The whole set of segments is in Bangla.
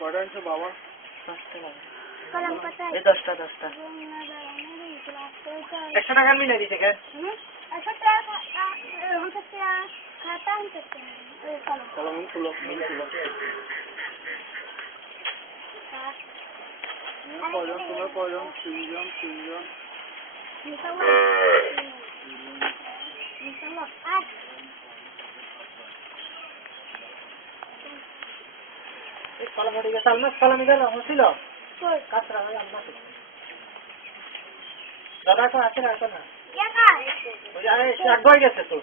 কটা আনছো বাবা? 10টা 100 টাকা মিলে দিতে কেন? 100 টাকা খাতা আনতে কলম খুলো কয়জন তোমার কয়জন? তিনজন কলম উঠে গেছে আপনার কলম গেল হচ্ছিল কাঁচরা হয়ে আপনার দাদা তো আছে না এখন না একবার গেছে তো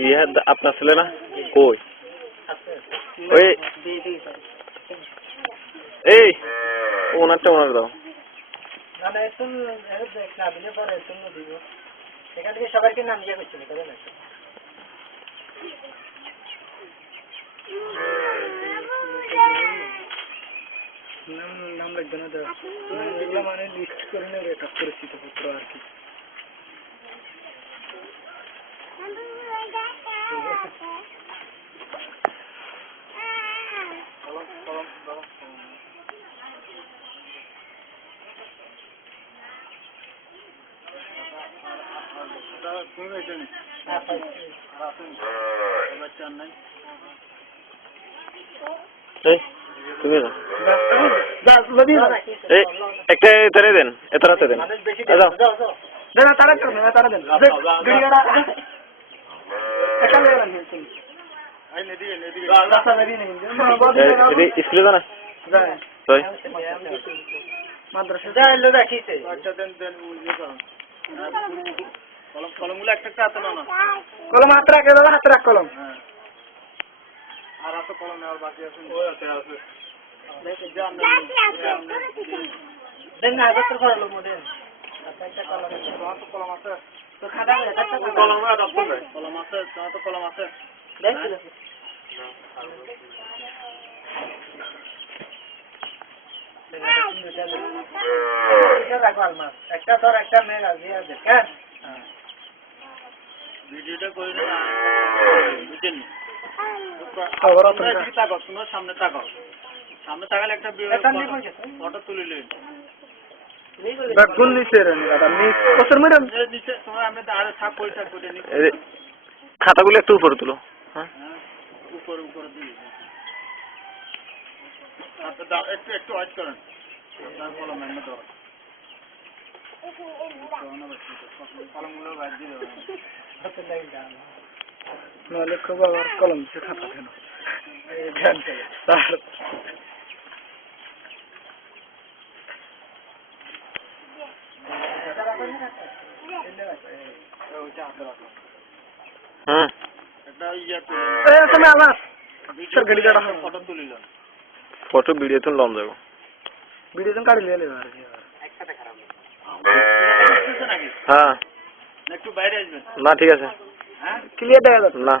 ইয়ে আপনার ছেলে না কই ওই এই ওনারটা ওনার দাও না না একটু না দিলে পরে একটু দিব সেখান থেকে সবাইকে নাম দিয়ে করছিল তাই না নাম লিখবে না এগুলো মানে লিস্ট করে নেবে কাজ পরিচিত পত্র আর কি তুমি বেছেন চেন্নাই তুমি না এই একটা এতারে দেন এতারাতে দেন তারা দেন স্কুলে জানা মাদ্রাসা যাইলো দেখিছে আচ্ছা দেন কলমগুলো একটা হাতে নাও না কলম হাতে রাখে দাদা হাতে রাখ কলম আর এত কলম নেওয়ার বাকি আছে দেন না বছর পর লোক মডেল তোমার তো কলম আছে তো খাদা কলম আছে তোমার তো কলম আছে দেখছিল একটা তোর একটা মেল আছে হ্যাঁ ভিডিওটা করে না বুঝেন তোমার সামনে তাকাও সামনে তাকালে একটা ফটো তুলে নেন খাতাগুলো একটু উপরে তুলো হ্যাঁ উপরে দিয়ে একটু ওয়াইট করেন আপনার কলম এনে দাও কলমগুলো বাদ দিয়ে নাহলে খুব আবার কলম সে খাতা কেন হ্যাঁ ফটো তুলিলাম ফটো ভিডিও তো লম যাবো ভিডিও তো কাটি নিয়ে হ্যাঁ একটু বাইরে আসবেন না ঠিক আছে হ্যাঁ ক্লিয়ার দেখা যাচ্ছে না